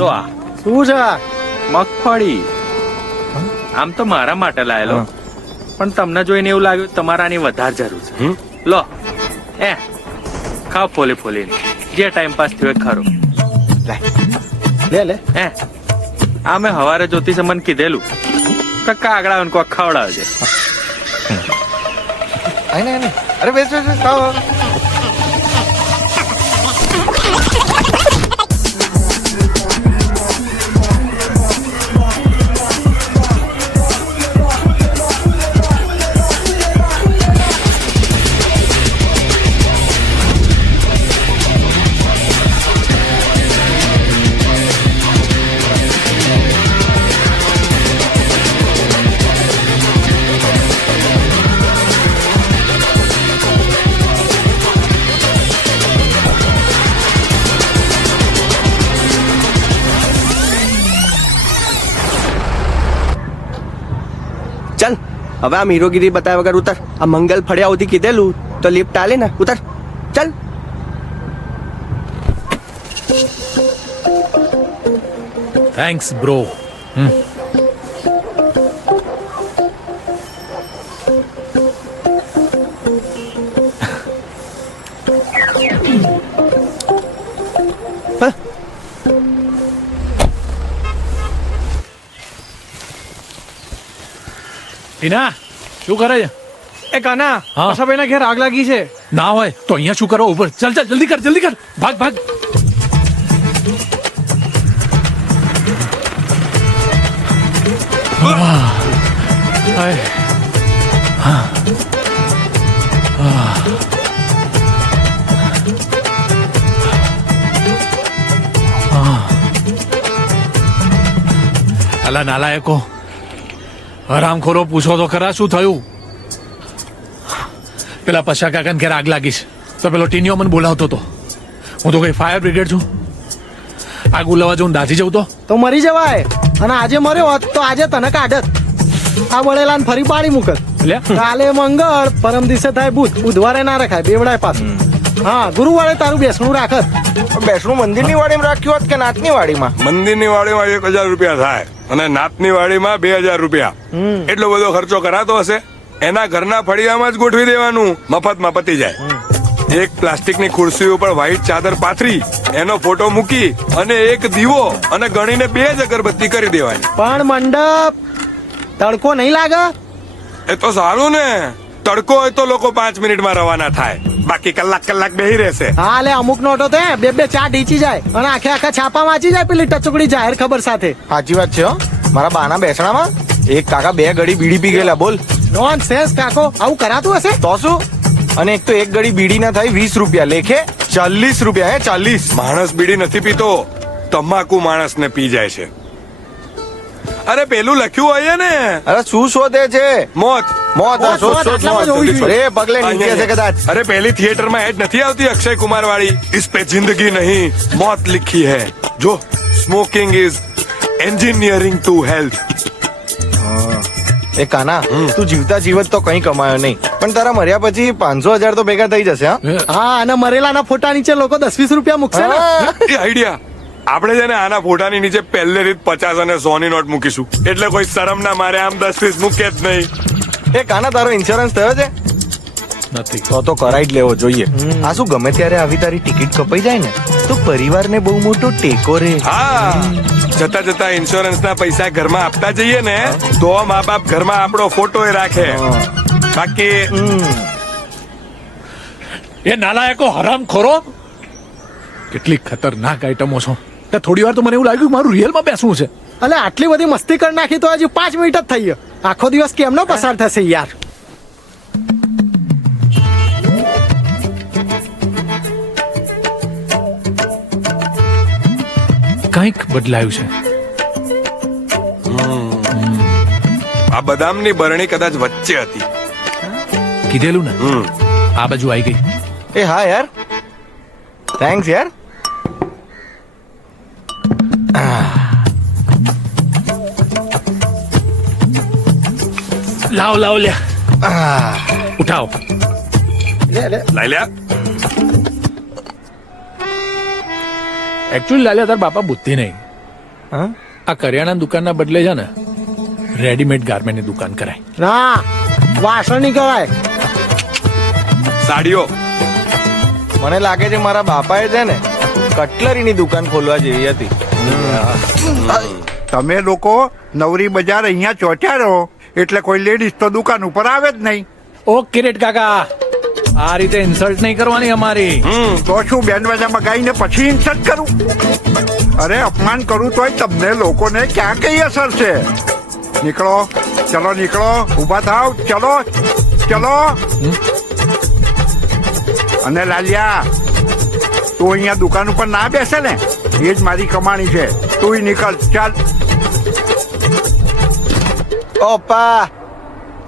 તો આ શું છે? મગફળી આમ તો મારા માટે લાયેલો, પણ તમને જોઈને એવું લાગ્યું તમારાની વધારે જરૂર છે. લો ખાવ ફોલી ફોલીને, જે ટાઈમ પાસ થયો એ ખરો. લે લે. આ મેં હવારે જ્યોતિષે મને કીધેલું કે કાગડા કોઈ ખવડાવજે. અરે બેસ બેસ ખાઓ. ચાલ હવે આ હીરોગીરી બતાવ્યા વગર ઉતર. આ મંગલ ફળિયા સુધી કીધેલું તો લિફ્ટ આલે ને, ઉતર ચાલ. Thanks bro. ટીના શું કરે છે? એ કાના, હા? કશાભાઈના ઘેર આગ લાગી છે. ના હોય તો અહીંયા શું કરો? ઉપર ચાલ ચાલ, જલ્દી કર જલ્દી કર, ભાગ ભાગ. અલા નાલાયકો, હરામખોરો, પૂછો તો ખરા શું થયું? પેલા પશા કાકાને ઘેર આગ લાગી છે તો પેલો ટીનિયો મને બોલાવતો હતો. હું તો કઈ ફાયર બ્રિગેડ છું? આગ ઉલાવા જવું દાઝી જવું તો મરી જવાય, અને આજે મર્યો હોત તો આજે તને કાઢત. આ વળેલાને ફરી પાડી મૂકત. કાલે મંગળ, પરમ દિવસે થાય બુધ, બુધવારે ના રખાય, બેવડાય પાછું. હા, ગુરુવારે તારું બેસણું રાખત. બેસણું મંદિરની વાડીમાં રાખ્યું હોત કે નાતની વાડીમાં? મંદિરની વાડીમાં 1000 રૂપિયા થાય અને નાતની વાડીમાં 2000 રૂપિયા. એટલો બધો ખર્ચો કરાતો હશે? એના ઘરના ફળિયામાં જ ગોઠવી દેવાનું, મફતમાં પતી જાય. એક પ્લાસ્ટિકની ખુરશી ઉપર વ્હાઈટ ચાદર પાથરી, એનો ફોટો મૂકી અને એક દીવો અને ગણીને 2 જ અગરબત્તી કરી દેવાની. પણ મંડપ તડકો નહીં લાગે? એ તો સારું ને, તડકો હોય તો લોકો 5 મિનિટમાં રવાના થાય, બાકી કલાક બેહી રહેશે. હા લે, અમુક નોટો તો 2-2 4 ઢીચી જાય અને આખા છાપા વાંચી જાય પેલી ટચુકડી જાહેર ખબર સાથે. સાચી વાત છે હો. મારા બાના બેસણામાં એક કાકા 2 ગળી બીડી પી ગયેલા. બોલ. નોન સેન્સ કાકો, આવું કરાતું હશે? તો શું? અને એક તો એક ગળી બીડી ના થાય 20 રૂપિયા, લેખે 40 રૂપિયા. 40. માણસ બીડી નથી પીતો, તમાકુ માણસને પી જાય છે. અરે પેલું લખ્યું હોય ને. અરે શું શોધે છે? મોત. મોત. અરે પગલે નીચે છે કદાચ. અરે પેલી થિયેટરમાં એડ નથી આવતી અક્ષય કુમાર વાળી, ઇસ પે જિંદગી નહીં મોત લિખી હૈ. જો smoking is engineering to health. એ કાના, તું જીવતા જીવત તો કઈ કમાયો નહીં, પણ તારા મર્યા પછી 500,000 તો ભેગા થઈ જશે. હા, અને મરેલાના ફોટા નીચે લોકો 10-20 રૂપિયા મૂકશે ને. એ આઈડિયા. આપણે છે ને આના ફોટાની નીચે પહેલેથી 50 અને 100 ની નોટ મૂકીશું, એટલે કોઈ શરમ ના મારે આમ 10-20 મૂકે જ નહીં. એ કાના, તારો ઇન્સ્યોરન્સ થયો છે? નથી. તો કરાઈ જ લેવો જોઈએ. આ શું, ગમે ત્યારે આવી તારી ટિકિટ કપાઈ જાય ને તો પરિવારને બહુ મોટો ટેકો રે. હા, જતા જતા ઇન્સ્યોરન્સ ના પૈસા ઘરમાં આપતા જઈએ ને તો મા બાપ ઘરમાં આપણો ફોટો રાખે. બાકી એ નાલાયકો, હરામખોરો, કેટલી ખતરનાક આઈટમો છો. થોડી વાર તો મને એવું લાગ્યું મારું રિયલમાં બેસવું છે. અલે આટલી બધી મસ્તી કરી નાખી તો હજી 5 મિનિટ જ થઈ ગયો. આખો દિવસ કેમનો પસાર થશે યાર? કંઈક બદલાયું છે. આ બદામની બરણી કદાચ વચ્ચે હતી. કીધેલું ને, આ બાજુ આવી ગઈ. એ હા યાર, થેન્ક્સ યાર. લાવ લાવ લે, ઉઠાવ. લે લે. લઈ લ્યા. એકચ્યુઅલી લાલ્યા તાર બાપા બુદ્ધિ નહીં, હા આ કરિયાણા દુકાનના બદલે છે ને રેડીમેડ ગાર્મેન્ટની દુકાન કરાય. ના વાસણ નહીં કરાય. સાડીઓ મને લાગે છે મારા બાપાએ છે ને કટલરીની દુકાન ખોલવા જેવી હતી. તમે લોકો નવરી બજાર અહીંયા ચોટ્યા રહો એટલે કોઈ લેડીઝ તો દુકાન ઉપર આવે જ નહીં. ઓ કિરીટ કાકા, આ રીતે ઇન્સલ્ટ નહીં કરવાની અમારી. તો શું બેન વાજામાં ગાઈને પછી ઇન્સલ્ટ કરું? અરે અપમાન કરું તોય તમને લોકોને ક્યાં કઈ અસર છે? નીકળો, ચલો નીકળો, ઊભા થાવ, ચલો ચલો. અને લાલિયા, તું અહીંયા દુકાન ઉપર ના બેસે ને, એ જ મારી કમાણી છે. તું નીકળ, ચાલ. ઓ પપ્પા,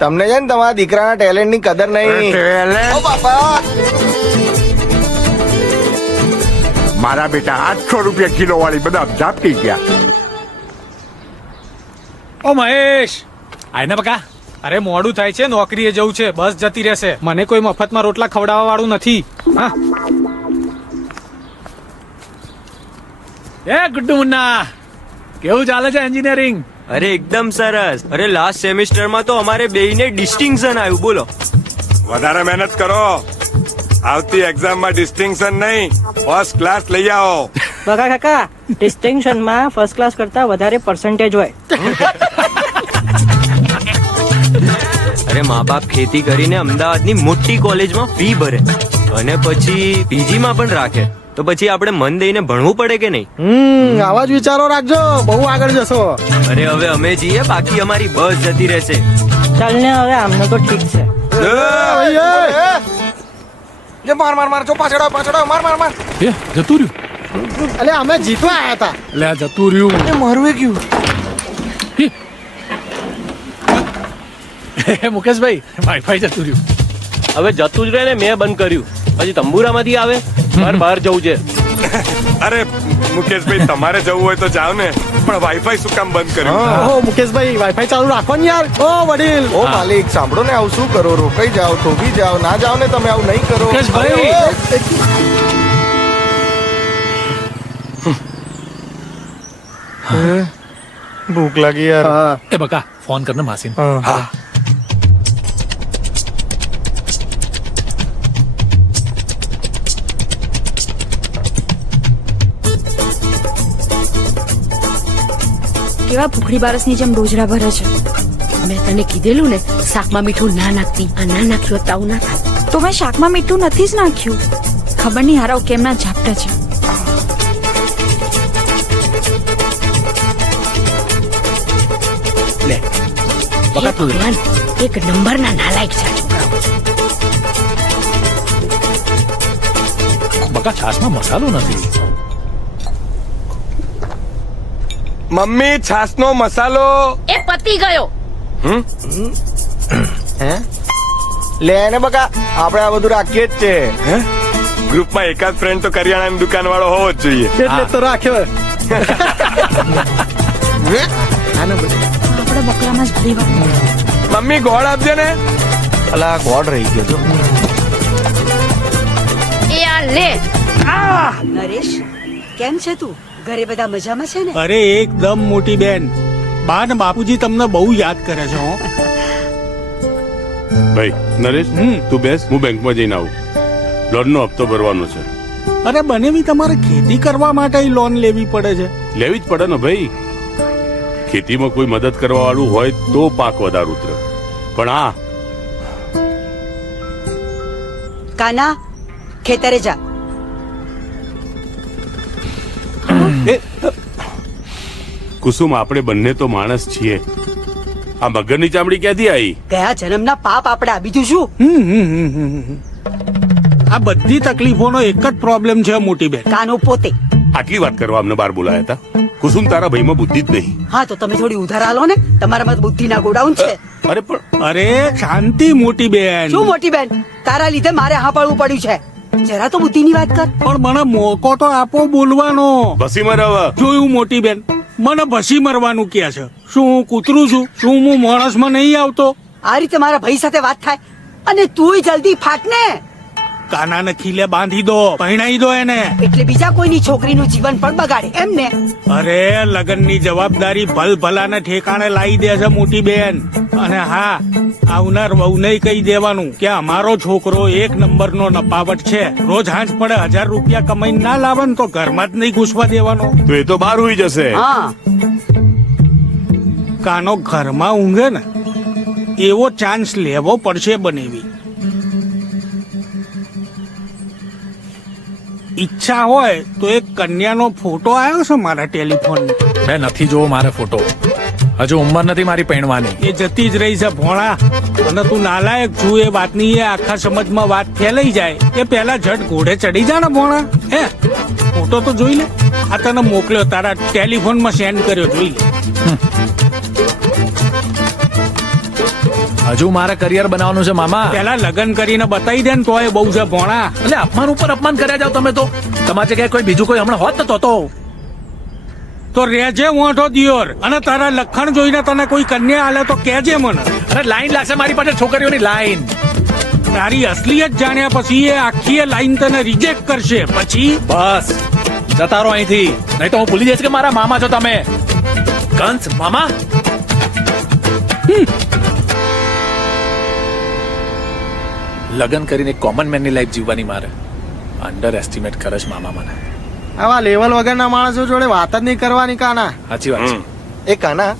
તમને છે ને તમારા દીકરાના ટેલેન્ટની કદર નહીં. ઓ બાપા, મારા બેટા 800 રૂપિયા કિલો વાળી બધા ઝાપટી ગયા. ઓ મહેશ, આયને બકા. અરે મોડું થાય છે, નોકરીએ જવું છે, બસ જતી રહેશે. મને કોઈ મફતમાં રોટલા ખવડાવવા વાળું નથી. હા એ ગુડ્ડુ મુન્ના, કેવું ચાલે છે એન્જિનિયરિંગ? અરે એકદમ સરસ. અરે લાસ્ટ સેમિસ્ટરમાં તો અમારે બેયને ડિસ્ટિંક્શન આવ્યું. બોલો. વધારે મહેનત કરો, આવતી એક્ઝામમાં ડિસ્ટિંક્શન નહીં, ફર્સ્ટ ક્લાસ લઈ આવો. બગા કાકા, ડિસ્ટિંક્શન માં ફર્સ્ટ ક્લાસ કરતા વધારે પર્સન્ટેજ હોય. અરે મા બાપ ખેતી કરીને અમદાવાદની મોટી કોલેજમાં ફી ભરે અને પછી પીજીમાં પણ રાખે, તો પછી આપણે મન દઈને ભણવું પડે કે નહીં? આવા જ વિચારો રાખજો, બહુ આગળ જશો. અરે હવે અમે જઈએ, બાકી અમારી બસ જતી રહેશે. ચાલ ને, હવે આમને તો ઠીક છે. જે માર માર માર, જો પાછળ માર માર માર. એ જતું રહ્યું. એટલે અમે જીતવા આવ્યા હતા. એટલે આ જતું રહ્યું. એ મારું ગયું. મુકેશભાઈ, વાઈફાઈ જતું રહ્યું. હવે જતું જ રહે ને, મેં બંધ કર્યું. પછી તંબુરામાંથી આવે, મારે બહાર જવું છે. અરે મુકેશભાઈ, તમારે જવું હોય તો જાઓ ને, પણ વાઈફાઈ શું કામ બંધ કર્યું? ઓહો મુકેશભાઈ, વાઈફાઈ ચાલુ રાખો ને યાર. ઓ વડીલ, ઓ માલિક, સાંભળો ને, આવું શું કરો? રોકાઈ જાઓ, થોભી જાઓ. ના જાઓ ને તમે, આવું નહીં કરો. મુકેશભાઈ. ભૂખ લાગી યાર. એ બકા, ફોન કરને માસીને. હા. કેવા ભૂખડી બારસની જેમ ડોજરા ભરે છે. મેં તને કીધેલું ને, શાકમાં મીઠું ના નાખતી. આ ના નાખ્યું હોત તો આવું ના થાય. તો મેં શાકમાં મીઠું નથી જ નાખ્યું. ખબર નહીં હારાઓ કેમ ના ઝાપટા છે. લે બકા, તું ભગવાન, એક નંબરના નાલાયક છે આ છોકરાઓ. બકા, છાશમાં મસાલો નથી. મમ્મી, છાસનો મસાલો. એ પતી ગયો. હે લે ને બકા, આપણે આ બધું રાખીએ જ છે. હે? ગ્રુપમાં એકાદ ફ્રેન્ડ તો કરિયાણાની દુકાન વાળો હોવો જ જોઈએ. એટલે તો રાખ્યો. આપણે બકરામાં જ ભરી વાત. મમ્મી, ગોળ આપજે ને. અલા, ગોળ રહી ગયો તો. એ આ લે. નરેશ, કેમ છે તું? ઘરે બધા મજામાં છે ને? અરે એકદમ મોટી બેન, બા ને બાપુજી તમને બહુ યાદ કરે છે. હો ભાઈ નરેશ, તું બેસ, હું બેંકમાં જઈને આવું. લોનનો હપ્તો ભરવાનો છે. અરે બને બી તમારે ખેતી કરવા માટે લોન લેવી પડે છે. લેવી જ પડે ને ભાઈ. ખેતીમાં કોઈ મદદ કરવા વાળું હોય તો પાક વધારે ઉતરે, પણ આ કાના, ખેતરે જા. કુસુમ, આપણે બંને તો માણસ છીએ. આ મગરની ચામડી ક્યાંથી આવી? ગયા જન્મના પાપ આપડા, બીજું શું? આ બધી તકલીફોનો એક જ પ્રોબ્લેમ છે મોટી બેન. કાનો પોતે. આટલી વાત કરવા અમને બહાર બોલાયા હતા. કુસુમ, તારા ભાઈમાં બુદ્ધિ જ નહીં. હા, તો તમે થોડી ઉધાર આલો ને, તમારામાં તો બુદ્ધિના ગોડાઉન છે. અરે પણ અરે શાંતિ મોટી બેન. શું મોટી બેન, તારા લીધે મારે હા પાડવું પડ્યું છે. જરા તો બુદ્ધિની વાત કર. પણ મને મોકો તો આપો બોલવાનો. બસી મરાવા જોયું મોટી બેન, મને ભસી મરવાનું કે છે. શું હું કૂતરું છું? શું હું માણસમાં નહીં આવતો? આ રીતે મારા ભાઈ સાથે વાત થાય અને તુંય જલ્દી ફાટ ને. કાનાને ખીલે બાંધી દો, પરણાઈ દો એને. એટલે બીજા કોઈની છોકરીનું જીવન પણ બગાડે એમ ને? અરે લગ્નની જવાબદારી ભલભલાને ઠેકાણે લાવી દે છે મોટી બેન. અને હા, આવનાર વહુને કહી દેવાનું કે અમારો છોકરો એક નંબરનો નપાવટ છે. રોજ હાંજ પડે 1000 રૂપિયા કમાઈને ના લાવે ને તો ઘરમાં જ નહીં ઘૂસવા દેવાનો. તો એ તો બહાર હોઈ જશે. હા, કાનો ઘરમાં ઊંઘે ને એવો ચાન્સ લેવો પડશે બનેવી. ઈચ્છા હોય તો એક કન્યાનો ફોટો આવ્યો છે મારા ટેલિફોન. મેં નથી જોવો મારે ફોટો. હજુ ઉંમર નથી મારી પહેણવાની. એ જતી જ રહી છે ભોળા. અને તું નાલાયક છું એ વાતની એ આખા સમાજમાં વાત ફેલાઈ જાય એ પહેલા ઝટ ઘોડે ચડી જા ને ભોળા. હે, ફોટો તો જોઈ લે. આ તને મોકલ્યો, તારા ટેલિફોનમાં સેન્ડ કર્યો, જોઈ લે. હજુ મારે કરિયર બનાવવાનું છે મામા. પેલા લગ્ન કરીને બતાવી દે ને તોય બહુ છે ભોળા. એટલે અપમાન ઉપર અપમાન કર્યા જાવ તમે તો. તમારે જગ્યાએ કોઈ બીજું કોઈ હમણાં હોત ને તો રેજે મોઢો દિયોર. અને તારા લખણ જોઈને તને કોઈ કન્યા આલે તો કહેજે મને. અરે લાઈન લાગશે મારી પાસે છોકરીઓની લાઈન. તારી અસલિયત જાણ્યા પછી એ આખી લાઈન તને રિજેક્ટ કરશે. પછી બસ જતા રહો અહીંથી, નહીં તો હું ભૂલી જઈશ કે મારા મામા છો તમે. કંસ મામા. લગ્ન કરીને કોમન મેનની લાઈફ જીવવાની મારે અંડર એસ્ટિમેટ કરે છે મામા મને. આવા લેવલ વગરના માણસો જોડે વાત જ નહીં કરવાની કાના. સાચી વાત છે. એ કાના,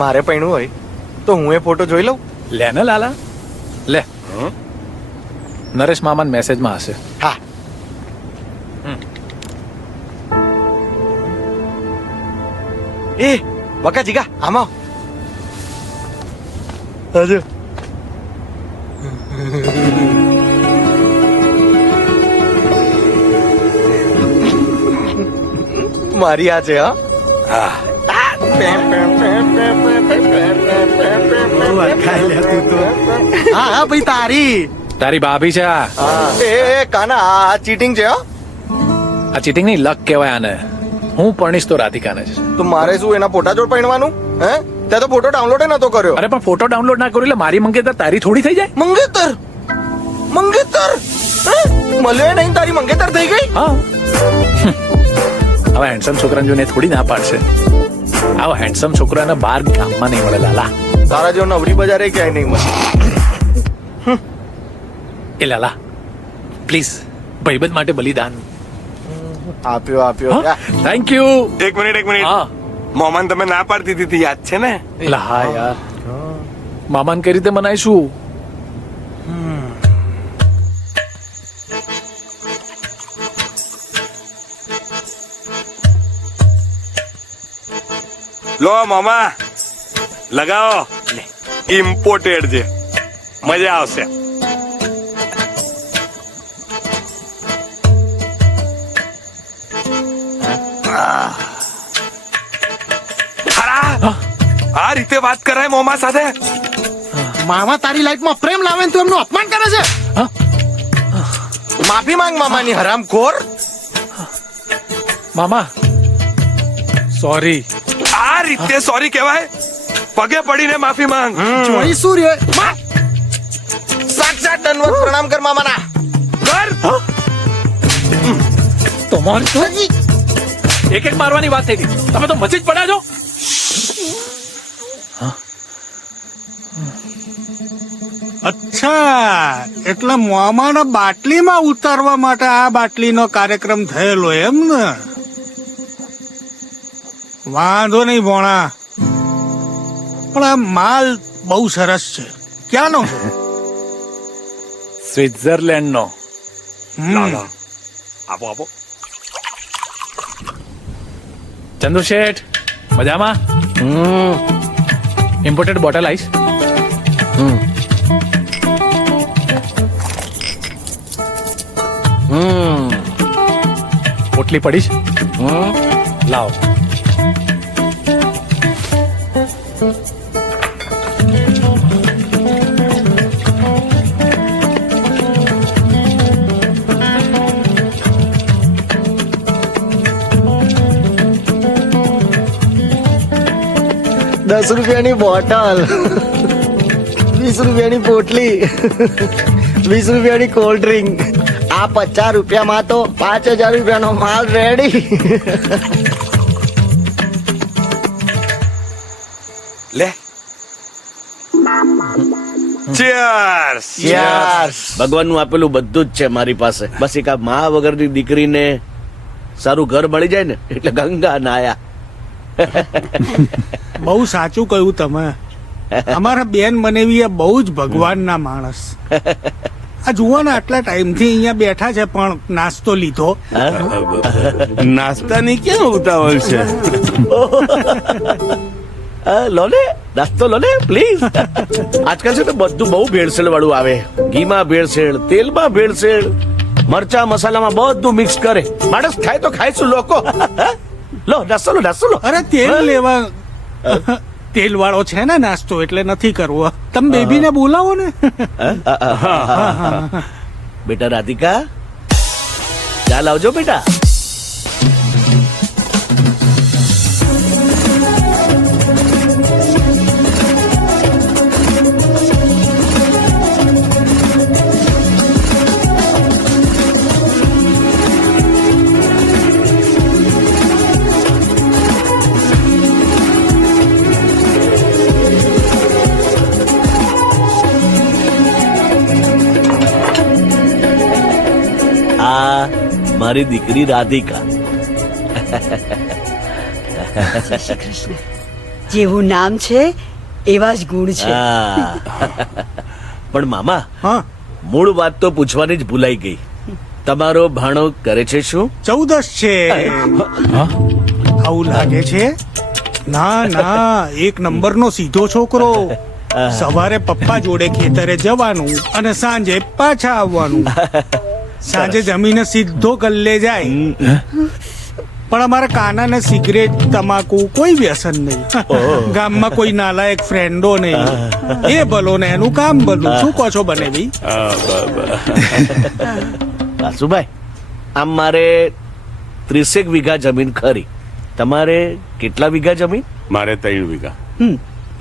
મારે પૈણું હોય તો હું એ ફોટો જોઈ લઉં. લે ને લાલા લે. નરેશ મામાન મેસેજમાં હશે. હા. એ બકા જીગા આમાં હજુ મારી આ છે. હા, હા ભાઈ તારી તારી ભાભી છે આ. એ કાના આ ચીટિંગ છે. આ ચીટિંગ નહીં, લક કહેવાય આને. હું પરણીશ તો રાધિકાને જ. તો મારે શું એના ફોટા જોડ પૈણવાનું? હે, ત્યાં તો ફોટો ડાઉનલોડ નતો કર્યો. અરે પણ ફોટો ડાઉનલોડ ના કર્યો એટલે મારી મંગેતર તારી થોડી થઈ જાય. મંગેતર મંગેતર મળ્યો નહીં, તારી મંગેતર થઈ ગઈ. હા, હવે હેન્ડસમ છોકરાને જોઈને થોડી ના પાડશે. આવો હેન્ડસમ છોકરાને બહાર ગામમાં નહીં મળે લાલા. તારા જેવો નવરી બજારે ક્યાંય નહીં મળે. એ લાલા પ્લીઝ, ભાઈબંધ માટે બલિદાન. આપ્યો આપ્યો. Thank you. એક મિનિટ હા, મોમાન તમે ના પાડતી હતી યાદ છે ને? એલા હા યાર, મામાને કઈ રીતે મનાઈશું? લો મામા લગાવો. ઇમ્પોર્ટેડ છે, મજા આવશે. આ રીતે વાત કરાય મોમા સાથે? મામા તારી લાઈફમાં પ્રેમ લાવે ને તું એમનું અપમાન કરે છે. માફી માંગ મામાની, હરામખોર. મામા સોરી. આ રીતે સોરી કહેવાય? પગે પડીને માફી માંગ. જોઈ શું રે સાક્ષાત દંડવત પ્રણામ કર મામાના. કર. તમારી તો એક એક મારવાની વાત થઈ હતી, તમે તો મચી જ પડ્યા છો. અચ્છા, એટલે મોમાને બાટલીમાં ઉતારવા માટે આ બાટલીનો કાર્યક્રમ થયેલો એમ ને? વાંધો નહીં ભોણા, પણ આ માલ બહુ સરસ છે. ક્યાંનો છે? સ્વિટ્ઝરલેન્ડ નો. આપો આપો. ચંદુ શેઠ મજામાં? Imported bottle ice. પોટલી પડી છે, લાવો. ₹10 બોટલ, ₹20 પોટલી. ₹20 કોલ્ડ ડ્રિંક. આ ₹50 તો 5000 માલ રેડી. લે ચીયર્સ. ભગવાનનું આપેલું બધું જ છે મારી પાસે. બસ એક આ મા વગરની દીકરીને સારું ઘર મળી જાય ને એટલે ગંગા નાયા. બહુ સાચું કહ્યું તમે. અમારા બેન મનેવી એ બહુ જ ભગવાનના માણસ. આ જુઓ ને આટલા ટાઈમથી અહીંયા બેઠા છે પણ નાસ્તો લીધો. નાસ્તાની ક્યાં ઉતાવળ છે? લો ને નાસ્તો લો ને પ્લીઝ. આજકાલ છે ને બધું બહુ ભેળસેળ વાળું આવે. ઘીમાં ભેળસેળ, તેલમાં ભેળસેળ, મરચા મસાલામાં બધું મિક્સ કરે. માણસ ખાય તો ખાય શું લોકો. લો નાસ્તો લો, નાસ્તો લો. અરે તેલ લેવા તેલ વાળો છે ને નાસ્તો એટલે નથી કરવો. તમે બેબીને બોલાવો ને. બેટા રાધિકા ચાલ આવજો બેટા. મારી દીકરી રાધિકા. જેવું નામ છે એવા જ ગુણ છે. પણ મામા હા મૂળ વાત તો પૂછવાની જ ભૂલાઈ ગઈ. તમારો ભાણો કરે છે શું? 14 છે. આવું લાગે છે? ના ના, એક નંબરનો સીધો છોકરો. સવારે પપ્પા જોડે ખેતરે જવાનું અને સાંજે પાછા આવવાનું. સાંજે જમીને સીધો ગલ્લે જાય. પણ અમારા કાનાને સિગરેટ તમાકુ કોઈ વ્યસન નહીં. ગામમાં કોઈ નાલાયક ફ્રેન્ડો નહીં. એ ભલો ને એનું કામ ભલું. શું કહો છો બનેવી? વાસુભાઈ આમ મારે 30 વીઘા જમીન ખરી. તમારે કેટલા વીઘા જમીન? મારે 3 વીઘા.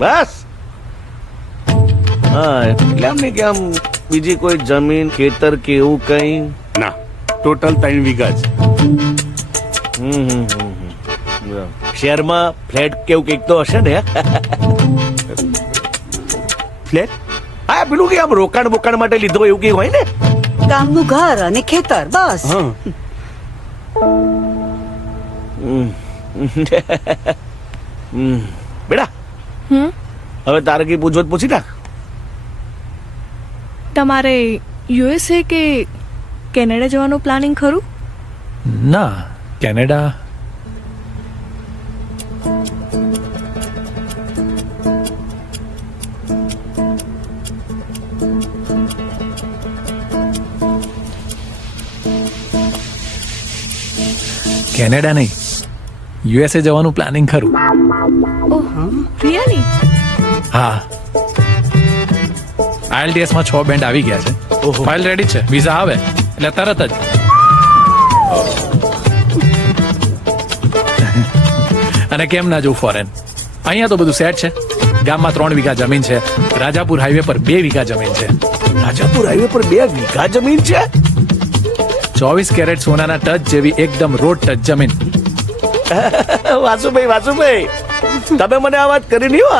બસ હા એટલે આમ ને કે આમ બીજી કોઈ જમીન ખેતર કે એવું કઈ ના, ટોટલ 3 વીઘા જ. શહેરમાં ફ્લેટ કેવું કઈક તો હશે ને? ફ્લેટ હા પેલું કે આમ રોકાણ બોકાણ માટે લીધો એવું કઈ હોય ને? ગામનું ઘર અને ખેતર બસ. બેટા હવે તારે કઈ પૂછવો તો પૂછી નાખ. તમારે યુએસએ કે કેનેડા જવાનું પ્લાનિંગ ખરું? ના કેનેડા કેનેડા નહીં યુએસએ જવાનું પ્લાનિંગ ખરું. ઓહ રિયલી? હા IELTS માં 6 બેન્ડ આવી ગયા છે. ફાઇલ રેડી છે. વિઝા આવે એટલે તરત જ. અને કેમ ના જવું ફોરેન? અહીંયા તો બધું સેટ છે. ગામમાં 3 વીઘા જમીન છે. રાજાપુર હાઈવે પર 2 વીઘા જમીન છે. રાજાપુર હાઈવે પર 2 વીઘા જમીન છે? 24 કેરેટ સોનાના ટચ જેવી એકદમ રોડ ટચ જમીન. વાસુભાઈ તમે મને આ વાત કરી નહીં હો.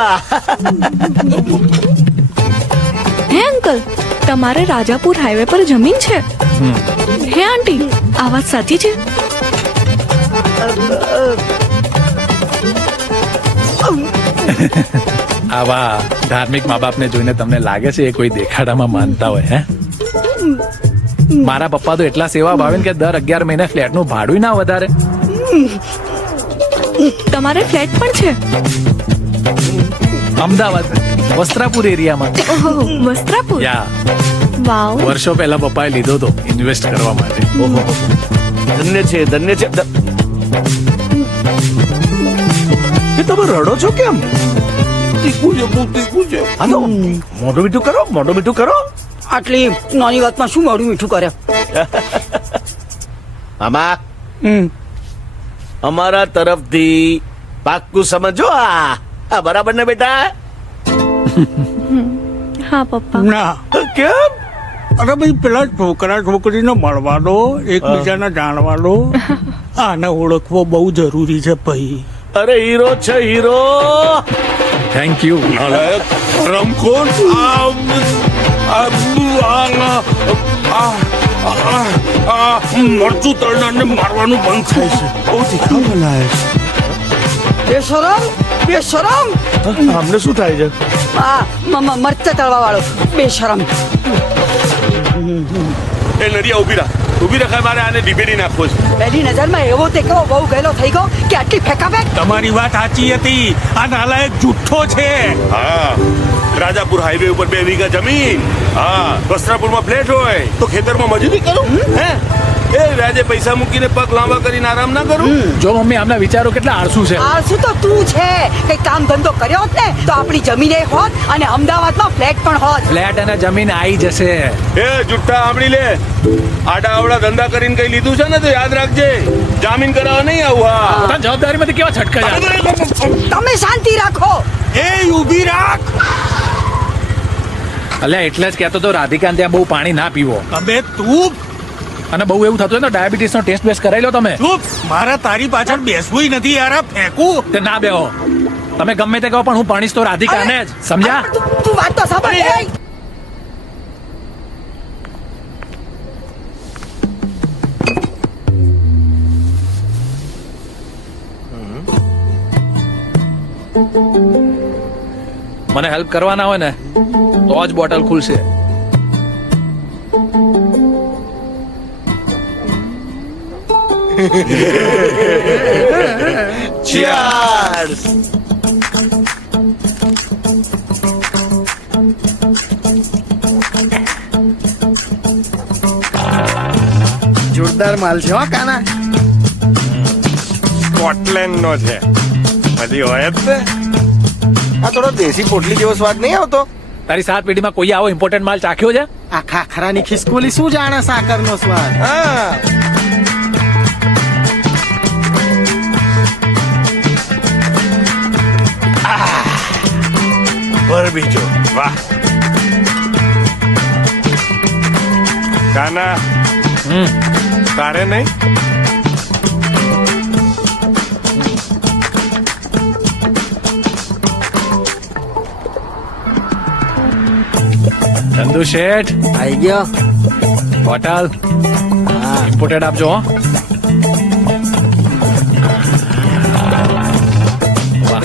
હે અંકલ તમારે રાજાપુર હાઈવે પર જમીન છે? હે આંટી આ વાત સાચી છે? આવા ધાર્મિક મા બાપને જોઈને તમને લાગે છે એ કોઈ દેખાડામાં માનતા હોય? હે મારા પપ્પા તો એટલા સેવા ભાવે કે દર 11 મહિને ફ્લેટનું ભાડું ના વધારે. તમારે ફ્લેટ પણ છે? અમદાવાદ વસ્ત્રાપુર એરિયામાં. ઓહો વસ્ત્રાપુર. યા વાવ. વર્ષો પહેલા પપ્પાએ લીધો તો ઇન્વેસ્ટ કરવા માટે. ઓહો ધન્ય છે ધન્ય છે. એ તમે રડો છો કેમ? તીખું છે બહુ તીખું છે. હા તો મોઢું મીઠું કરો, મોઢું મીઠું કરો. આટલી નાની વાતમાં શું મોઢું મીઠું કરે? મામા અમારા તરફથી પાક્કું સમજો. આ બરાબર ને બેટા? હા પપ્પા. ના કેમ? અરે ભાઈ પેલા છોકરા છોકરીને મળવા દો, એકબીજાને જાણવા દો. આને ઓળખવો બહુ જરૂરી છે ભાઈ. અરે હીરો છે હીરો. Thank you. નાલાયક રમખોર મરચું તળનારને મારવાનું બંધ થાય છે. બહુ તીખા બનાય છે. બેશરમ બેશરમ અમને શું થાય છે? મરચા તળવા વાળો બેશરમ. એ નરિયા ઉભી રાખ મારે આને ડિબેડી નાખવો છે. પહેલી નજરમાં એવો તે કેવો બહુ ગયેલો થઈ ગયો કે આટલી ફેંકાફેક. તમારી વાત સાચી હતી. આ નાલાયક જુઠ્ઠો છે. હા, રાજાપુર હાઈવે ઉપર 2 વીઘા જમીન, હા, વસ્ત્રાપુરમાં ફ્લેટ હોય તો ખેતરમાં મજૂરી કરું? હે, એ વ્યાજે પૈસા મૂકીને પગ લાંબા કરીને આરામ ના કરું? જો મમ્મી આમના વિચારો કેટલા આળસુ છે. આળસુ તો તું છે. કઈ કામ ધંધો કર્યો હોત ને તો આપણી જમીને હોત અને અમદાવાદમાં ફ્લેટ પણ હોત. ફ્લેટ અને જમીન આવી જશે. એ જુઠ્ઠા સાંભળી લે. આડા આવડા ધંધા કરીને કઈ લીધું છે ને તો યાદ રાખજે, જામીન કરાવવા નહીં આવું. હા, પોતાની જવાબદારીમાંથી કેવા છટકા જાય. તમે શાંતિ રાખો. એ ઊભી રાખ. અલ્યા એટલે જ કહેતો તો રાધિકા ત્યાં બહુ પાણી ના પીવો. અબે તું અને બહુ એવું થતું હોય ને ડાયાબિટીસ નો ટેસ્ટ બેસ્ટ કરાવી લો તમે. ચૂપ. મારા તારી પાછળ બેસવું નથી યાર. આ ફેંકું. તે ના બેહો. તમે ગમે તે કહો પણ હું પાણીશ તો રાધિકાને જ. સમજ્યા? તું વાત તો સાંભળ. એય! મને હેલ્પ કરવાના હોય ને તો જ બોટલ ખુલશે. Cheers! જોરદાર માલ છે હો કાના. સ્કોટલેન્ડ નો છે, હજી હોય જ ને. આ થોડો દેશી પોટલી જેવો સ્વાદ નહીં આવતો? તારી 7 પેઢીમાં કોઈ આવો ઇમ્પોર્ટન્ટ માલ ચાખ્યો છે? આ ખાખરાની ખિસકોલી શું જાણે સાકર નો સ્વાદ. હા, ભર બીજો. વાહ કાના, તારે નહીં? ચંદુ શેઠ આઈ ગયો. બોટલ ઇમ્પોર્ટેડ આપજો. હો, વાહ.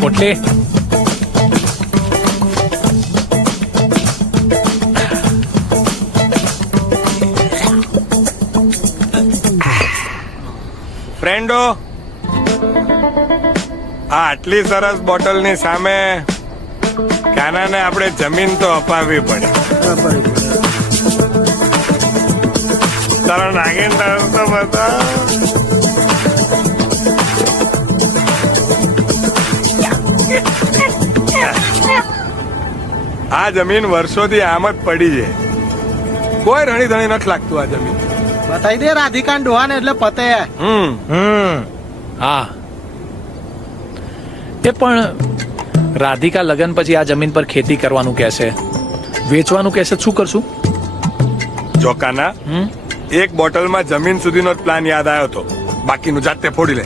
પોટલી ફ્રેન્ડો, આ આટલી સરસ બોટલની સામે કાનાને આપણે જમીન તો અપાવવી પડે. તારો નાગીન તારો તો બતા. આ જમીન વર્ષોથી આમ જ પડી છે, કોઈ રણી ધણી નથી લાગતું આ જમીન. બતાવી દે રાધિકા ડોહાને એટલે પતે. હા. તે પણ રાધિકા લગન પછી આ જમીન પર ખેતી કરવાનું કહેશે, વેચવાનું કહેશે, શું કરશું? જો કાના, એક બોટલમાં જમીન સુધીનો જ પ્લાન યાદ આવ્યો તો, બાકીનું જાતે ફોડી લે.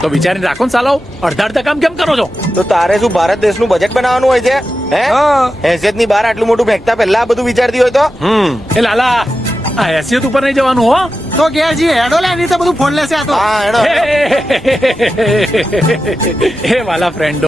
તો વિચારીને રાખો ને સાલાઓ. અડધા કામ કેમ કરો છો? તો તારે શું ભારત દેશનું બજેટ બનાવવાનું હોય છે? હે, હેસિયત ની બહાર આટલું મોટું ફેંકતા પહેલા આ બધું વિચારતી હોય તો? એ લાલા, આ હેસિયત ઉપર નહીં જવાનું. હો, તો ઘેરજી હેડો લે, એની તો બધું ફોન લેશે આ તો. હા, હેડો. એ વાલા ફ્રેન્ડો,